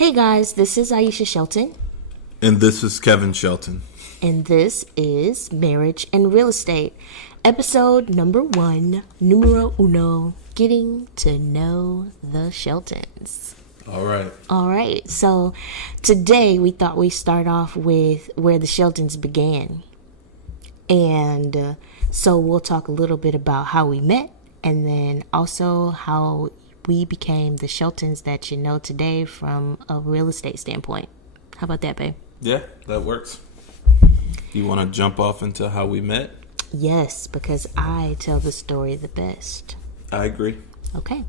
Hey guys, this is Aisha Shelton, And this is Kevin Shelton. and this is Marriage and Real Estate, episode number 1, numero uno, getting to know the Sheltons. All right. All right, so today we thought we'd start off with where the Sheltons began. And so we'll talk a little bit about how we met and then also how we became the Sheltons that you know today from a real estate standpoint. How about that, babe? Yeah, that works. You want to jump off into how we met? Yes, because I tell the story the best. I agree. Okay.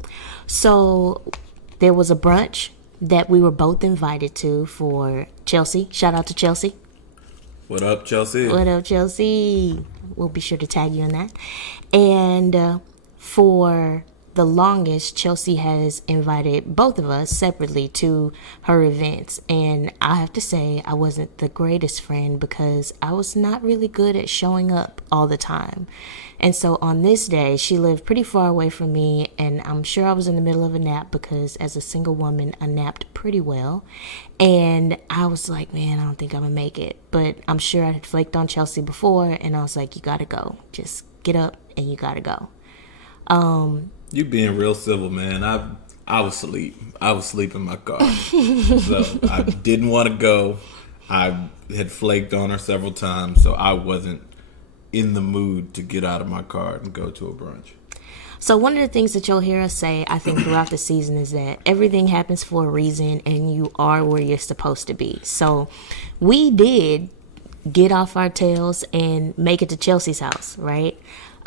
So there was a brunch that we were both invited to for Chelsea. Shout out to Chelsea. What up, Chelsea? What up, Chelsea? We'll be sure to tag you in that. And for the longest, Chelsea has invited both of us separately to her events. And I have to say, I wasn't the greatest friend because I was not really good at showing up all the time. And so on this day, she lived pretty far away from me, and I'm sure I was in the middle of a nap because as a single woman, I napped pretty well. And I was like, man, I don't think I'm gonna make it. But I'm sure I had flaked on Chelsea before, and I was like, you gotta go. Just get up and you gotta go. You being real civil, man. I was asleep. I was asleep in my car. So I didn't want to go. I had flaked on her several times, so I wasn't in the mood to get out of my car and go to a brunch. So one of the things that you'll hear us say, I think, throughout the season is that everything happens for a reason and you are where you're supposed to be. So we did get off our tails and make it to Chelsea's house, right?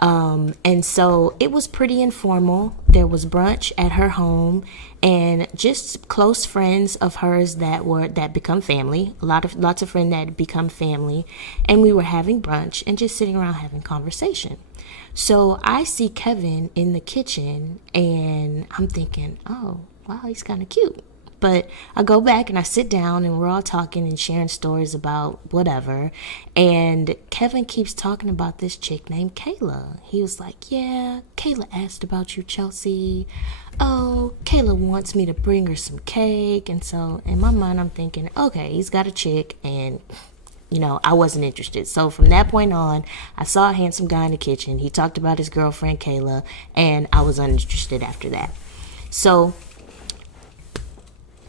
And so it was pretty informal. There was brunch at her home and just close friends of hers that become family. Lots of friends that become family, and we were having brunch and just sitting around having conversation. So I see Kevin in the kitchen and I'm thinking, oh, wow, he's kind of cute. But I go back and I sit down and we're all talking and sharing stories about whatever. And Kevin keeps talking about this chick named Kayla. He was like, yeah, Kayla asked about you, Chelsea. Oh, Kayla wants me to bring her some cake. And so in my mind, I'm thinking, okay, he's got a chick and I wasn't interested. So from that point on, I saw a handsome guy in the kitchen. He talked about his girlfriend, Kayla, and I was uninterested after that. So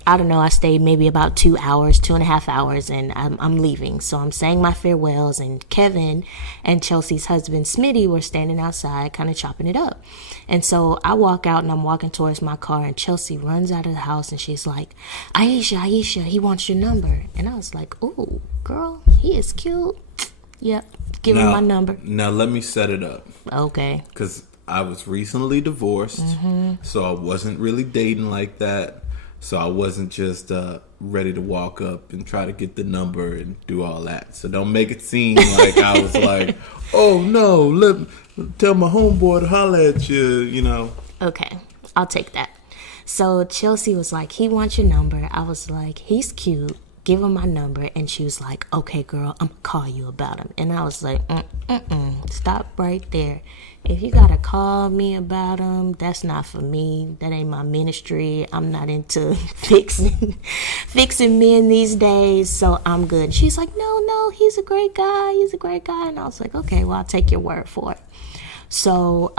I don't know, I stayed maybe about 2.5 hours, and I'm leaving. So I'm saying my farewells, and Kevin and Chelsea's husband, Smitty, were standing outside kind of chopping it up. And so I walk out, and I'm walking towards my car, and Chelsea runs out of the house, and she's like, Aisha, he wants your number. And I was like, oh, girl, he is cute. Yep, give him my number. Now let me set it up. Okay. Because I was recently divorced, so I wasn't really dating like that. So I wasn't just ready to walk up and try to get the number and do all that. So don't make it seem like I was like, oh no, tell my homeboy to holler at you, Okay, I'll take that. So Chelsea was like, he wants your number. I was like, he's cute. Give him my number. And she was like, okay, girl, I'm going to call you about him. And I was like, stop right there. If you got to call me about him, that's not for me. That ain't my ministry. I'm not into fixing men these days, so I'm good. She's like, no, he's a great guy. And I was like, okay, well, I'll take your word for it. So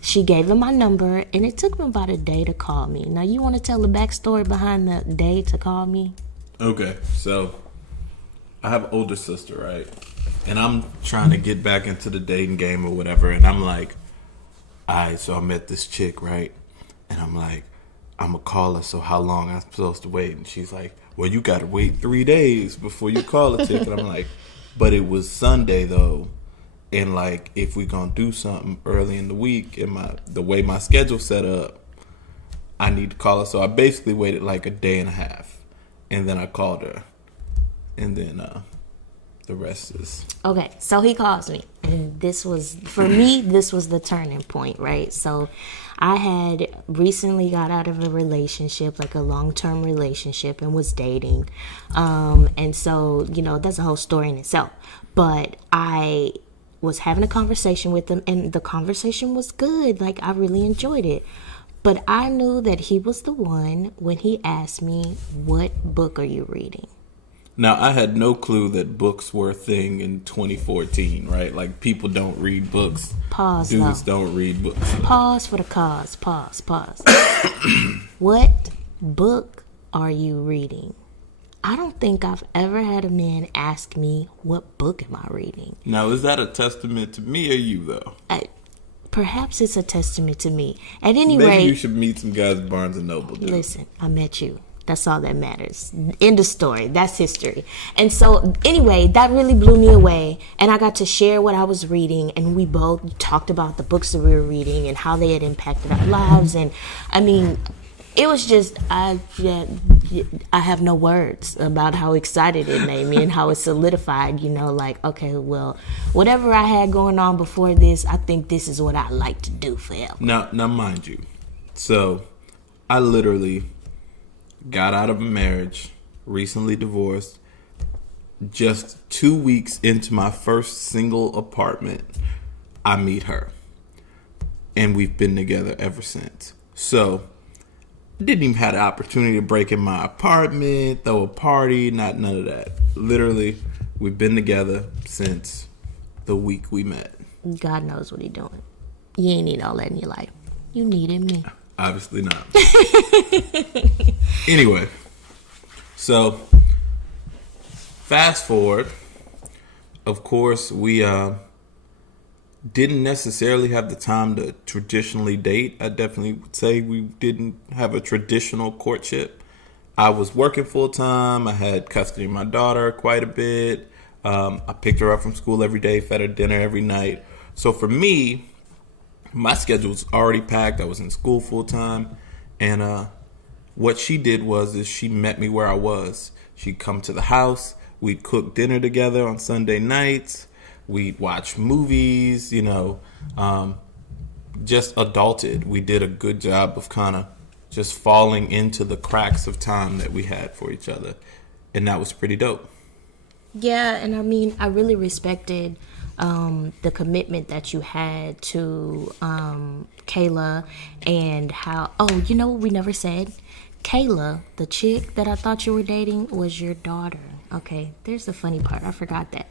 she gave him my number, and it took him about a day to call me. Now, you want to tell the backstory behind the day to call me? Okay, so I have an older sister, right? And I'm trying to get back into the dating game or whatever. And I'm like, all right, so I met this chick, right? And I'm like, I'm going to call her. So how long am I supposed to wait? And she's like, well, you got to wait 3 days before you call a chick. And I'm like, but it was Sunday, though. And like, if we going to do something early in the week, and the way my schedule set up, I need to call her. So I basically waited like a day and a half. And then I called her. And then the rest is... Okay, so he calls me. And this was the turning point, right? So I had recently got out of a relationship, like a long-term relationship, and was dating. And so, that's a whole story in itself. But I was having a conversation with him, and the conversation was good. Like, I really enjoyed it. But I knew that he was the one when he asked me, "What book are you reading?" Now, I had no clue that books were a thing in 2014, right? Like, people don't read books. Pause. Dudes though. don't read books. Pause for the cause. Pause. What book are you reading? I don't think I've ever had a man ask me, "What book am I reading?" Now, is that a testament to me or you, though? Perhaps it's a testament to me. At any Maybe rate, you should meet some guys at Barnes & Noble, dude. listen, I met you. That's all that matters. End of story. That's history. And so, anyway, that really blew me away. And I got to share what I was reading. And we both talked about the books that we were reading and how they had impacted our lives. And, I mean, it was just, I have no words about how excited it made me and how it solidified, like, okay, well, whatever I had going on before this, I think this is what I like to do forever. Now, mind you, so I literally got out of a marriage, recently divorced, just 2 weeks into my first single apartment, I meet her. And we've been together ever since. So, I didn't even have the opportunity to break in my apartment, throw a party, none of that. Literally, we've been together since the week we met. God knows what he's doing. You ain't need all that in your life. You needed me. Obviously not. Anyway, so fast forward. Of course, we didn't necessarily have the time to traditionally date. I definitely would say we didn't have a traditional courtship. I was working full time. I had custody of my daughter quite a bit. I picked her up from school every day, fed her dinner every night. So for me, my schedule was already packed. I was in school full time. And what she did is she met me where I was. She'd come to the house. We'd cook dinner together on Sunday nights. We'd watch movies, just adulted. We did a good job of kind of just falling into the cracks of time that we had for each other. And that was pretty dope. Yeah, and I mean, I really respected the commitment that you had to Kayla and how, what we never said? Kayla, the chick that I thought you were dating, was your daughter. Okay, there's the funny part. I forgot that.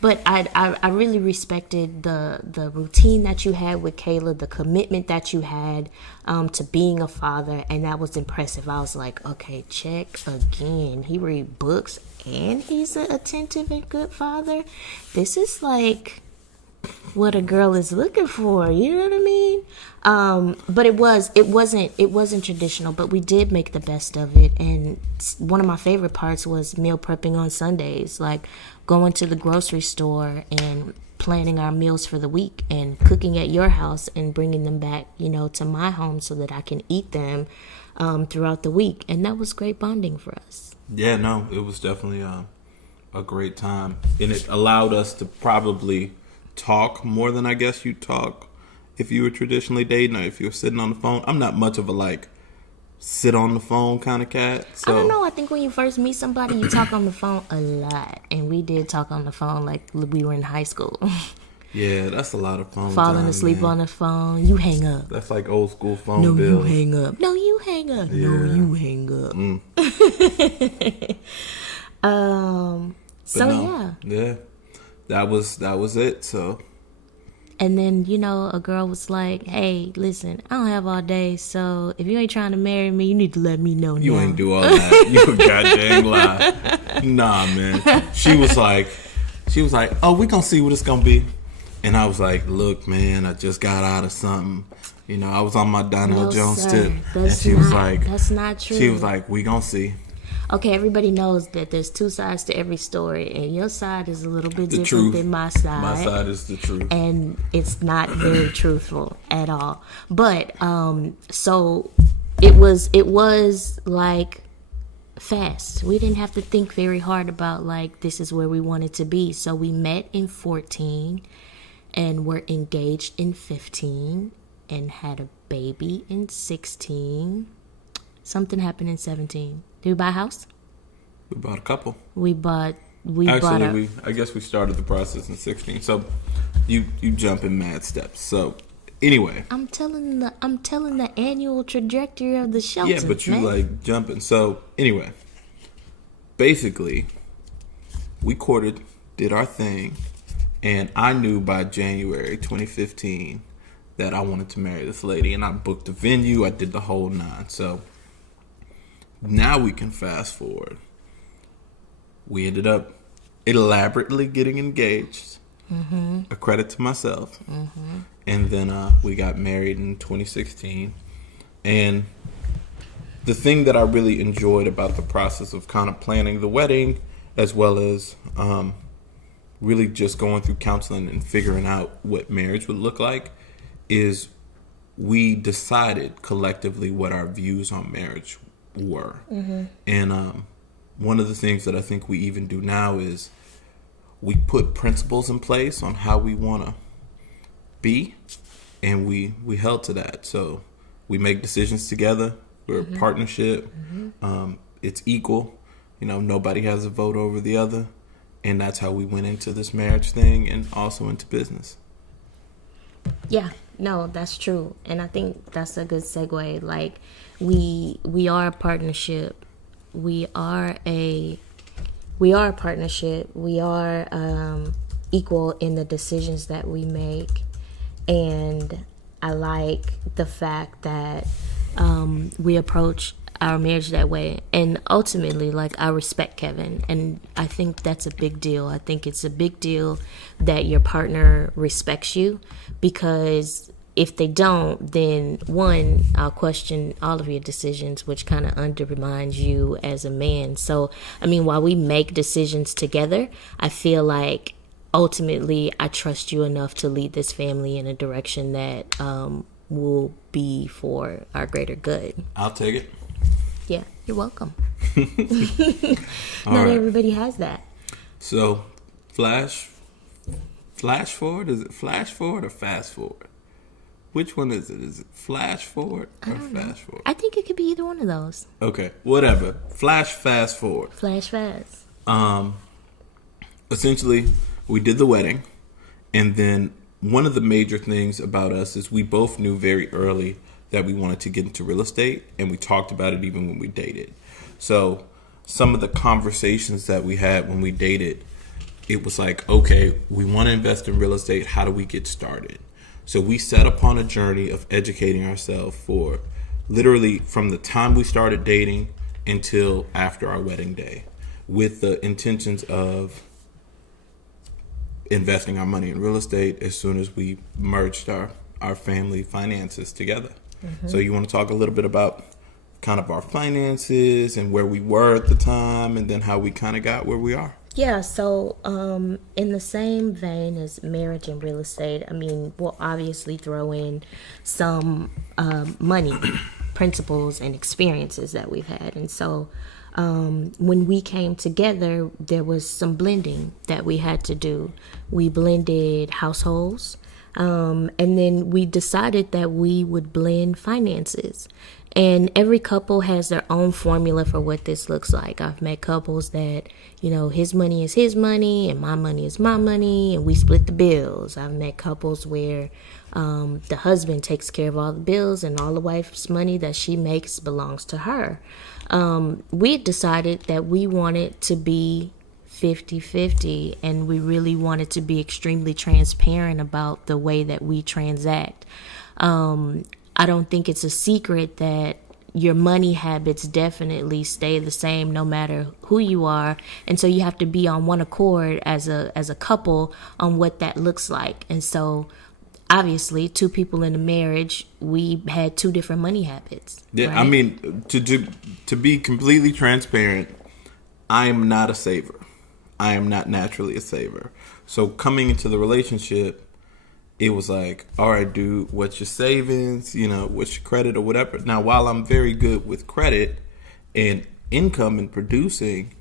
But I really respected the routine that you had with Kayla, the commitment that you had to being a father, and that was impressive. I was like, okay, check again. He read books and he's an attentive and good father. This is like what a girl is looking for, you know what I mean? But it wasn't traditional, but we did make the best of it. And one of my favorite parts was meal prepping on Sundays, like going to the grocery store and planning our meals for the week and cooking at your house and bringing them back, to my home so that I can eat them throughout the week. And that was great bonding for us. Yeah, no, it was definitely a great time. And it allowed us to probably talk more than I guess you talk if you were traditionally dating or if you were sitting on the phone. I'm not much of a sit on the phone kind of cat. So. I don't know. I think when you first meet somebody, you talk on the phone a lot, and we did talk on the phone like we were in high school. Yeah, that's a lot of phone. Falling time, asleep man. on the phone. You hang up. That's like old school phone No, bills. you hang up. No, you hang up. Yeah. No, you hang up. So no, yeah, that was it. So, and then a girl was like, "Hey, listen, I don't have all day, so if you ain't trying to marry me, you need to let me know." You now. ain't do all that. You a goddamn lie. Nah, man. She was like, "Oh, we gonna see what it's gonna be." And I was like, "Look, man, I just got out of something. I was on my Donnell Jones tip." And she was like, "That's not true." She was like, "We gonna see." Okay, everybody knows that there's two sides to every story, and your side is a little bit different truth. than my side. My side is the truth. And it's not very truthful at all. But, so it was like fast. We didn't have to think very hard about this is where we wanted to be. So we met in 14 and were engaged in 15 and had a baby in 16. Something happened in 17. Did we buy a house? We bought a couple. I guess we started the process in 16. So you jump in mad steps. So Anyway. I'm telling the annual trajectory of the Sheltons. Yeah, but you man. like jumping. So anyway, basically, we courted, did our thing, and I knew by January 2015 that I wanted to marry this lady, and I booked a venue. I did the whole nine. So now we can fast forward. We ended up elaborately getting engaged. Mm-hmm. A credit to myself. Mm-hmm. And then we got married in 2016. And the thing that I really enjoyed about the process of kind of planning the wedding, as well as really just going through counseling and figuring out what marriage would look like, is we decided collectively what our views on marriage were. Mm-hmm. And one of the things that I think we even do now is we put principles in place on how we want to be, and we held to that. So we make decisions together. We're a partnership. Mm-hmm. It's equal. Nobody has a vote over the other. And that's how we went into this marriage thing and also into business. Yeah, no, that's true. And I think that's a good segue. Like, we are a partnership. We are a partnership. We are equal in the decisions that we make. And I like the fact that we approach our marriage that way. And ultimately, like, I respect Kevin. And I think that's a big deal. I think it's a big deal that your partner respects you, because if they don't, then one, I'll question all of your decisions, which kind of undermines you as a man. So, I mean, while we make decisions together, I feel like ultimately I trust you enough to lead this family in a direction that will be for our greater good. I'll take it. Yeah, you're welcome. Not right. Everybody has that. So, flash forward? Is it flash forward or fast forward? Which one is it? Is it flash forward or fast forward? I think it could be either one of those. Okay, whatever. Fast forward. Fast. Essentially, we did the wedding, and then one of the major things about us is we both knew very early that we wanted to get into real estate, and we talked about it even when we dated. So some of the conversations that we had when we dated, it was like, okay, we want to invest in real estate. How do we get started? So we set upon a journey of educating ourselves for literally from the time we started dating until after our wedding day, with the intentions of investing our money in real estate as soon as we merged our family finances together. Mm-hmm. So you want to talk a little bit about kind of our finances and where we were at the time, and then how we kind of got where we are? Yeah, so in the same vein as marriage and real estate, I mean, we'll obviously throw in some money, principles, and experiences that we've had. And so when we came together, there was some blending that we had to do. We blended households, and then we decided that we would blend finances. And every couple has their own formula for what this looks like. I've met couples that, his money is his money and my money is my money, and we split the bills. I've met couples where the husband takes care of all the bills and all the wife's money that she makes belongs to her. We decided that we wanted to be 50-50, and we really wanted to be extremely transparent about the way that we transact. I don't think it's a secret that your money habits definitely stay the same no matter who you are. And so you have to be on one accord as a couple on what that looks like. And so obviously, two people in a marriage, we had two different money habits. Yeah, right? I mean, to be completely transparent, I am not a saver. I am not naturally a saver. So coming into the relationship, it was like, all right, dude, what's your savings? What's your credit or whatever. Now, while I'm very good with credit and income and producing,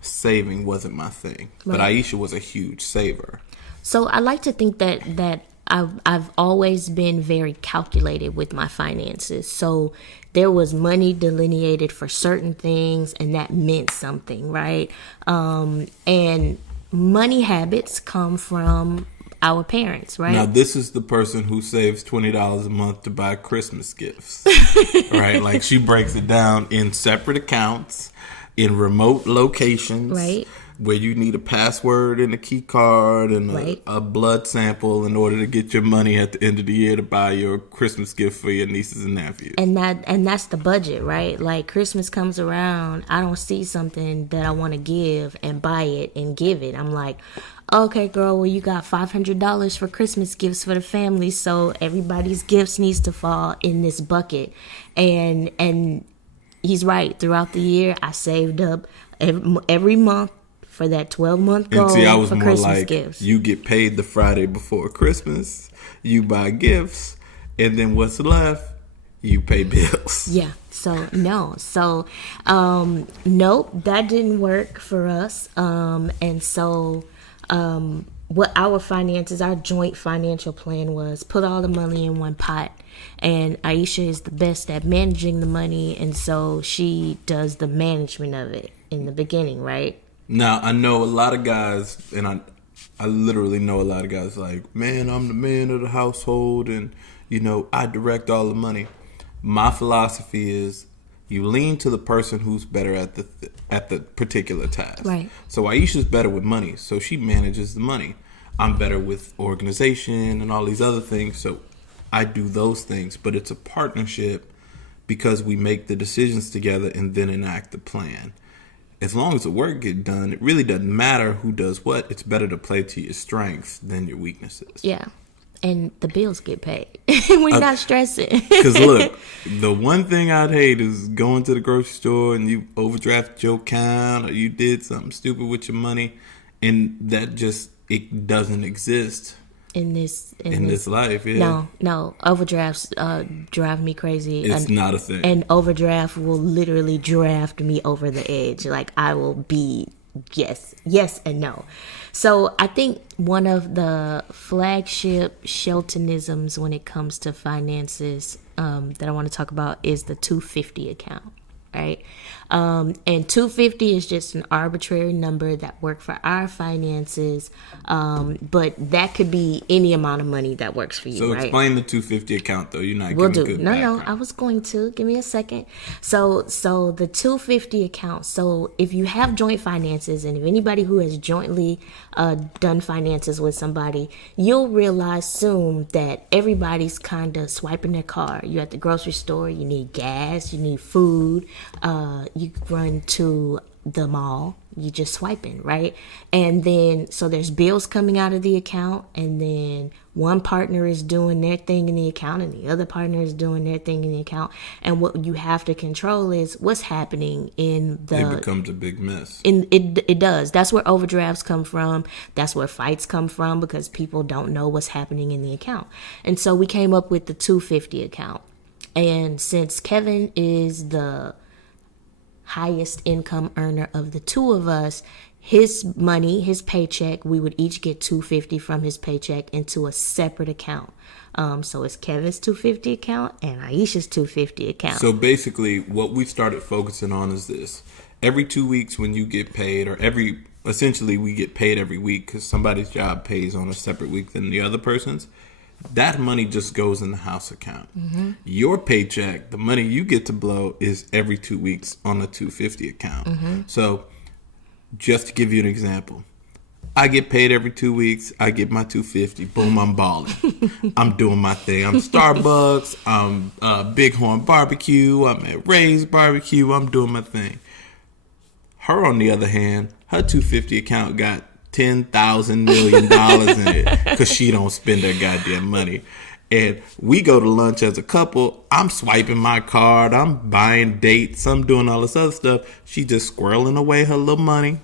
saving wasn't my thing. Right. But Aisha was a huge saver. So I like to think that I've always been very calculated with my finances. So there was money delineated for certain things, and that meant something, right? And money habits come from our parents, right? Now, this is the person who saves $20 a month to buy Christmas gifts, right? Like, she breaks it down in separate accounts, in remote locations, Right. where you need a password and a key card and Right. a blood sample in order to get your money at the end of the year to buy your Christmas gift for your nieces and nephews. And that's the budget, right? Like, Christmas comes around, I don't see something that I want to give and buy it and give it. I'm like, okay, girl, well, you got $500 for Christmas gifts for the family, so everybody's gifts needs to fall in this bucket. And he's right. Throughout the year, I saved up every month for that 12-month goal And see, I was for more Christmas like, gifts. you get paid the Friday before Christmas, you buy gifts, and then what's left, you pay bills. Yeah. So no. So nope, that didn't work for us. And so what our finances, our joint financial plan was, put all the money in one pot. And Aisha is the best at managing the money, and so she does the management of it in the beginning, right? Now, I know a lot of guys, and I literally know a lot of guys like, man, I'm the man of the household, and, you know, I direct all the money. My philosophy is, you lean to the person who's better at the particular task. Right. So Aisha's better with money, so she manages the money. I'm better with organization and all these other things, so I do those things. But it's a partnership because we make the decisions together and then enact the plan. As long as the work gets done, it really doesn't matter who does what. It's better to play to your strengths than your weaknesses. Yeah. And the bills get paid. We're not stressing. Because look, the one thing I'd hate is going to the grocery store and you overdrafted your account or you did something stupid with your money, and that just, it doesn't exist in this life. Yeah. No, overdrafts drive me crazy. It's not a thing. And overdraft will literally draft me over the edge. Like, I will be yes and no. So I think one of the flagship Sheltonisms when it comes to finances that I want to talk about is the 250 account, right? And 250 is just an arbitrary number that worked for our finances, but that could be any amount of money that works for you. So right? explain the 250 account, though. You're not We'll giving do. good No, background. I was going to. Give me a second. So the 250 account. So if you have joint finances, and if anybody who has jointly done finances with somebody, you'll realize soon that everybody's kind of swiping their card. You're at the grocery store. You need gas. You need food. You run to the mall. You just swiping, right? And then, so there's bills coming out of the account, and then one partner is doing their thing in the account and the other partner is doing their thing in the account. And what you have to control is what's happening in the... It becomes a big mess. It does. That's where overdrafts come from. That's where fights come from, because people don't know what's happening in the account. And so we came up with the 250 account. And since Kevin is the highest income earner of the two of us, his money, his paycheck, we would each get $250 from his paycheck into a separate account. So it's Kevin's 250 account and Aisha's 250 account. So basically, what we started focusing on is this: every 2 weeks when you get paid, or essentially we get paid every week because somebody's job pays on a separate week than the other person's. That money just goes in the house account. Mm-hmm. Your paycheck, the money you get to blow, is every 2 weeks on the 250 account. Mm-hmm. So just to give you an example, I get paid every 2 weeks. I get my 250. Boom, I'm balling. I'm doing my thing. I'm Starbucks. I'm Bighorn Barbecue. I'm at Ray's Barbecue. I'm doing my thing. Her, on the other hand, her 250 account got $10,000 million in it because she don't spend her goddamn money. And we go to lunch as a couple. I'm swiping my card. I'm buying dates. I'm doing all this other stuff. She just squirreling away her little money.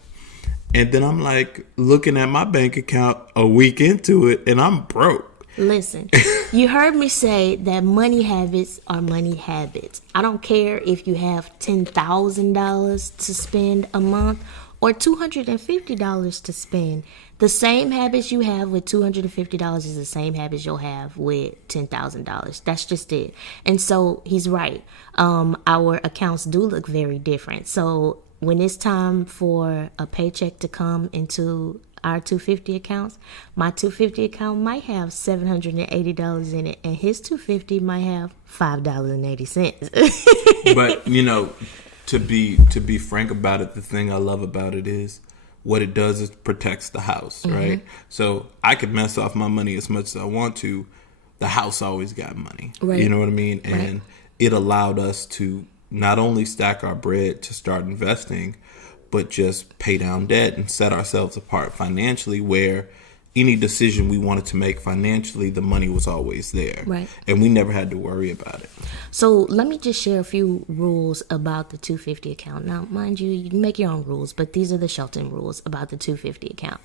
And then I'm like looking at my bank account a week into it, and I'm broke. Listen, you heard me say that money habits are money habits. I don't care if you have $10,000 to spend a month or $250 to spend. The same habits you have with $250 is the same habits you'll have with $10,000. That's just it. And so he's right. Our accounts do look very different. So when it's time for a paycheck to come into our 250 accounts, my 250 account might have $780 in it, and his 250 might have $5.80. But to be frank about it, the thing I love about it is what it does is protects the house, right? So I could mess off my money as much as I want to. The house always got money. Right. You know what I mean? Right. And it allowed us to not only stack our bread to start investing, but just pay down debt and set ourselves apart financially, where any decision we wanted to make financially, the money was always there. Right. And we never had to worry about it. So let me just share a few rules about the 250 account. Now, mind you, you can make your own rules, but these are the Shelton rules about the 250 account.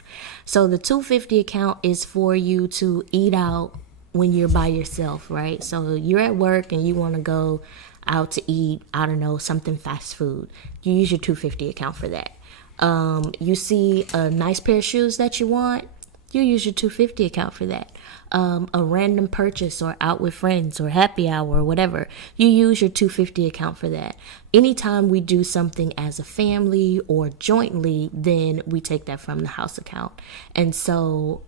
So the 250 account is for you to eat out when you're by yourself, right? So you're at work and you want to go out to eat, I don't know, something fast food. You use your 250 account for that. You see a nice pair of shoes that you want, you use your 250 account for that. A random purchase or out with friends or happy hour or whatever, you use your 250 account for that. Anytime we do something as a family or jointly, then we take that from the house account. And so,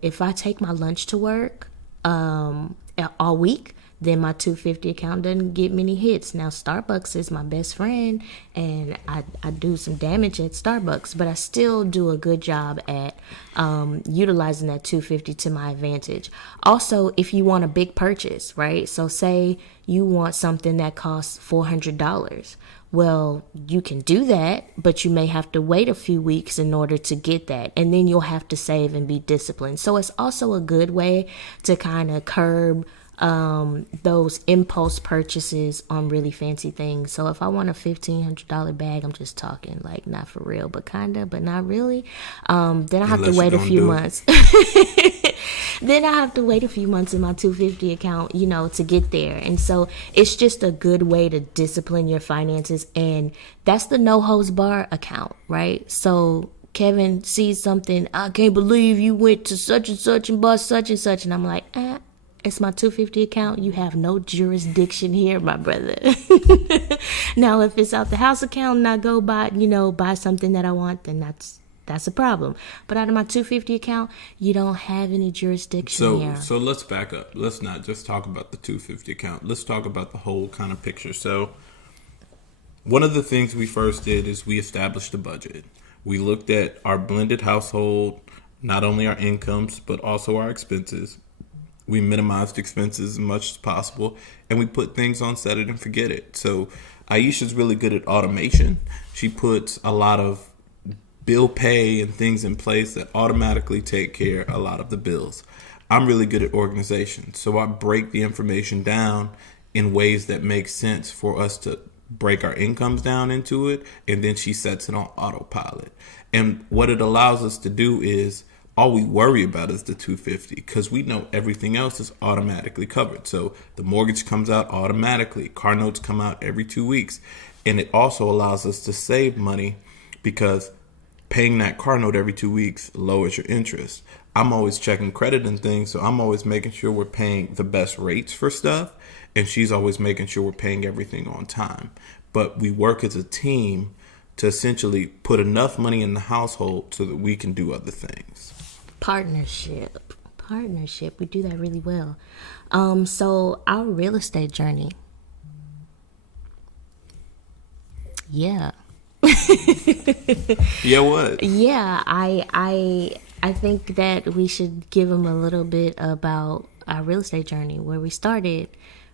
if I take my lunch to work all week, then my 250 account doesn't get many hits. Now, Starbucks is my best friend, and I do some damage at Starbucks, but I still do a good job at utilizing that 250 to my advantage. Also, if you want a big purchase, right? So say you want something that costs $400. Well, you can do that, but you may have to wait a few weeks in order to get that. And then you'll have to save and be disciplined. So it's also a good way to kind of curb those impulse purchases on really fancy things. So if I want a $1,500 bag, I'm just talking like not for real, but kinda, but not really. Then I have to wait a few months. Then I have to wait a few months in my 250 account, to get there. And so it's just a good way to discipline your finances. And that's the no holds bar account, right? So Kevin sees something, I can't believe you went to such and such and bought such and such. And I'm like, it's my 250 account. You have no jurisdiction here, my brother. Now, if it's out the house account and I go buy something that I want, then that's a problem. But out of my 250 account, you don't have any jurisdiction here. So let's back up. Let's not just talk about the 250 account. Let's talk about the whole kind of picture. So one of the things we first did is we established a budget. We looked at our blended household, not only our incomes, but also our expenses. We minimized expenses as much as possible, and we put things on set it and forget it. So Aisha's really good at automation. She puts a lot of bill pay and things in place that automatically take care of a lot of the bills. I'm really good at organization. So I break the information down in ways that make sense for us to break our incomes down into it, and then she sets it on autopilot. And what it allows us to do is all we worry about is the 250 because we know everything else is automatically covered. So the mortgage comes out automatically. Car notes come out every 2 weeks. And it also allows us to save money because paying that car note every 2 weeks lowers your interest. I'm always checking credit and things, so I'm always making sure we're paying the best rates for stuff. And she's always making sure we're paying everything on time. But we work as a team to essentially put enough money in the household so that we can do other things. Partnership. We do that really well. So our real estate journey. Yeah. Yeah, what? Yeah, I think that we should give them a little bit about our real estate journey, where we started,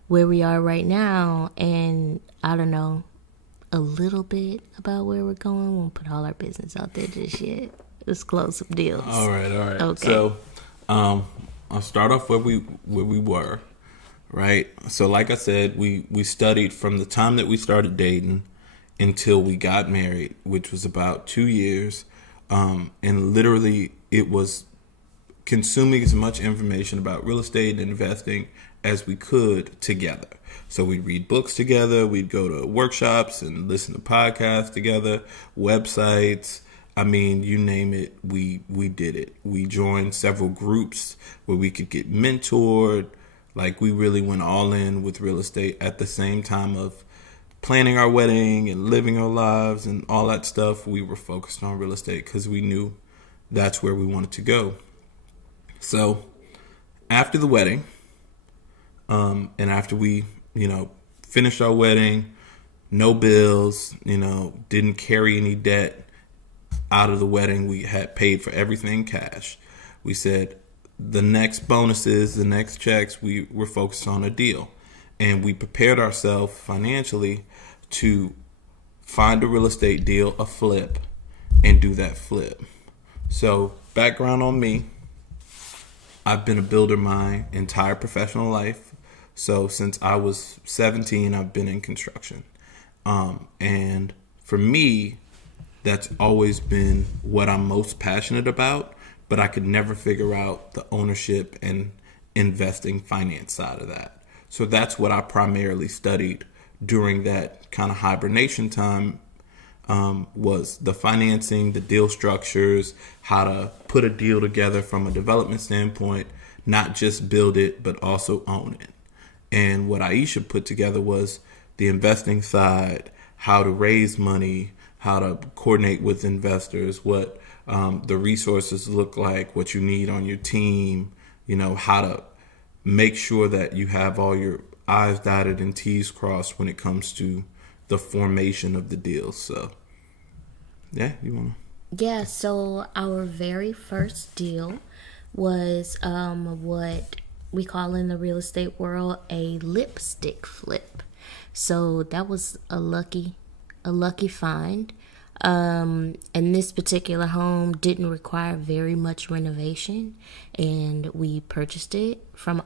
where we are right now, and I don't know, a little bit about where we're going. We won't put all our business out there just yet. Let's close some deals. All right. Okay. So, I'll start off where we were, right? So, like I said, we studied from the time that we started dating until we got married, which was about 2 years, and literally it was consuming as much information about real estate and investing as we could together. So we'd read books together, we'd go to workshops and listen to podcasts together, websites. I mean, you name it, we did it. We joined several groups where we could get mentored. Like, we really went all in with real estate at the same time of planning our wedding and living our lives and all that stuff. We were focused on real estate because we knew that's where we wanted to go. So after the wedding, and after we, finished our wedding, no bills, didn't carry any debt out of the wedding. We had paid for everything cash. We said the next bonuses, the next checks, we were focused on a deal. And we prepared ourselves financially to find a real estate deal, a flip, and do that flip. So background on me, I've been a builder my entire professional life. So since I was 17, I've been in construction. And for me, that's always been what I'm most passionate about, but I could never figure out the ownership and investing finance side of that. So that's what I primarily studied during that kind of hibernation time, was the financing, the deal structures, how to put a deal together from a development standpoint, not just build it, but also own it. And what Aisha put together was the investing side, how to raise money, how to coordinate with investors, what the resources look like, what you need on your team, how to make sure that you have all your I's dotted and T's crossed when it comes to the formation of the deal. So, yeah, you want to? Yeah, so our very first deal was what we call in the real estate world a lipstick flip. So that was a lucky find. And this particular home didn't require very much renovation, and we purchased it from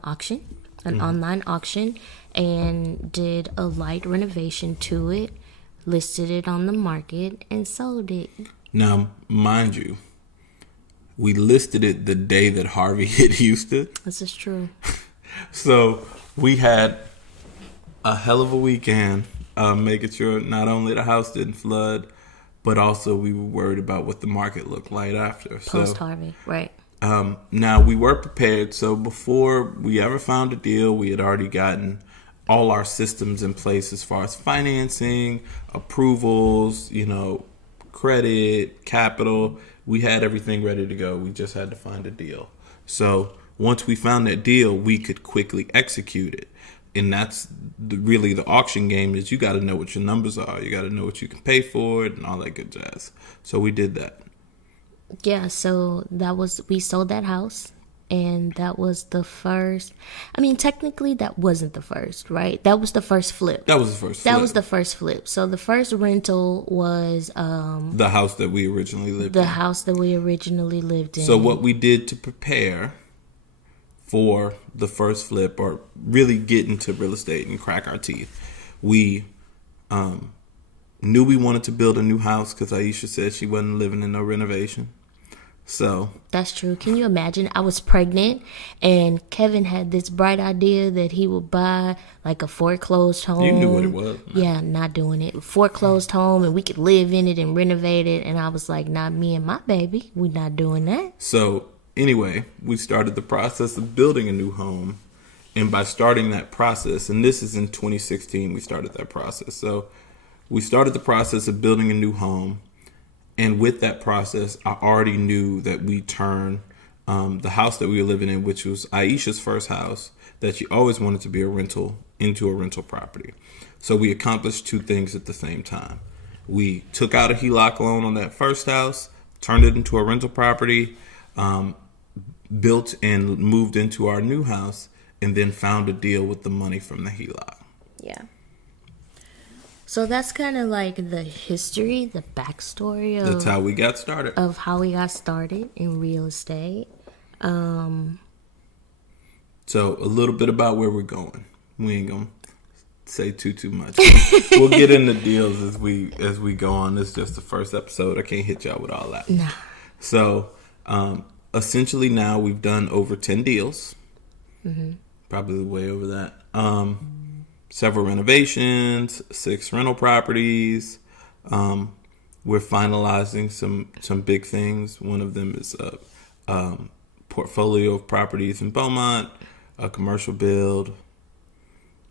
an online auction, and did a light renovation to it, listed it on the market, and sold it. Now, mind you, we listed it the day that Harvey hit Houston. This is true. So we had a hell of a weekend, making sure not only the house didn't flood, but also we were worried about what the market looked like after. Post Harvey, right. Now, we were prepared. So before we ever found a deal, we had already gotten all our systems in place as far as financing, approvals, credit, capital. We had everything ready to go. We just had to find a deal. So once we found that deal, we could quickly execute it. And that's really the auction game, is you got to know what your numbers are. You got to know what you can pay for it and all that good jazz. So we did that. Yeah, so we sold that house, and that was the first. I mean, technically that wasn't the first, right? That was the first flip. That was the first flip. So the first rental was the house that we originally lived in. The house that we originally lived in. So what we did to prepare for the first flip, or really get into real estate and crack our teeth, we knew we wanted to build a new house because Aisha said she wasn't living in no renovation. So that's true. Can you imagine? I was pregnant, and Kevin had this bright idea that he would buy like a foreclosed home. You knew what it was. Man. Yeah, not doing it. Foreclosed home, and we could live in it and renovate it. And I was like, not me and my baby. We're not doing that. So anyway, we started the process of building a new home. And by starting that process, and this is in 2016, we started that process. So we started the process of building a new home. And with that process, I already knew that we turned the house that we were living in, which was Aisha's first house, that she always wanted to be a rental, into a rental property. So we accomplished two things at the same time. We took out a HELOC loan on that first house, turned it into a rental property, built and moved into our new house, and then found a deal with the money from the HELOC. Yeah. So that's kind of like the history, the backstory of... That's how we got started. Of how we got started in real estate. So a little bit about where we're going. We ain't going to say too much. We'll get into deals as we go on. This is just the first episode. I can't hit y'all with all that. Nah. So essentially now we've done over 10 deals. Mm-hmm. Probably way over that. Several renovations, 6 rental properties. We're finalizing some big things. One of them is a portfolio of properties in Beaumont, a commercial build,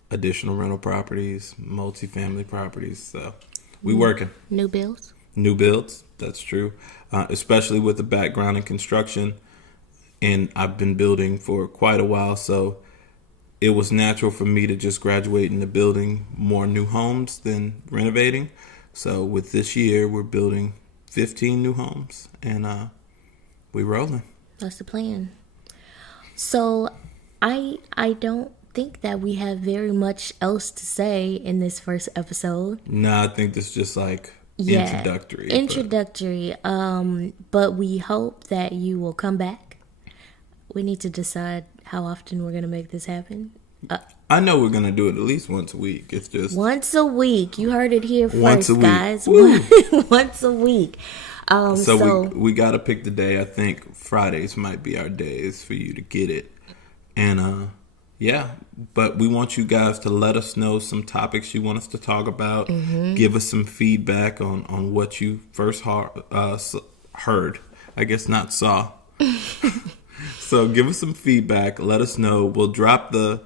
additional rental properties, multifamily properties. So we working. New builds? New builds, that's true. Especially with the background in construction. And I've been building for quite a while, so it was natural for me to just graduate into building more new homes than renovating. So with this year, we're building 15 new homes, and we rolling. That's the plan. So I don't think that we have very much else to say in this first episode. No, I think this is just like introductory. Introductory. But we hope that you will come back. We need to decide how often we're going to make this happen. I know we're going to do it at least once a week. It's just once a week. You heard it here once first, guys. Woo. Once a week. So we got to pick the day. I think Fridays might be our days for you to get it. And yeah, but we want you guys to let us know some topics you want us to talk about. Mm-hmm. Give us some feedback on what you first heard. I guess not saw. So give us some feedback. Let us know. We'll drop the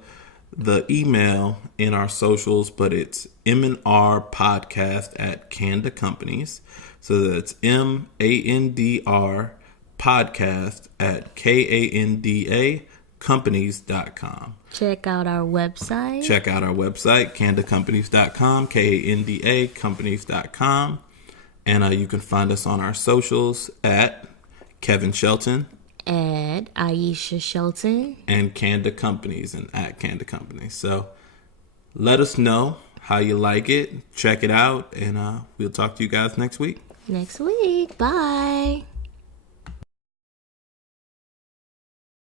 email in our socials, but it's M&R podcast at Kanda Companies. So that's MANDR podcast at KANDA companies.com. Check out our website. KandaCompanies.com, KANDA companies.com. And you can find us on our socials at Kevin Shelton. At Aisha Shelton. And Kanda Companies and at Kanda Companies. So let us know how you like it. Check it out. And we'll talk to you guys next week. Next week. Bye.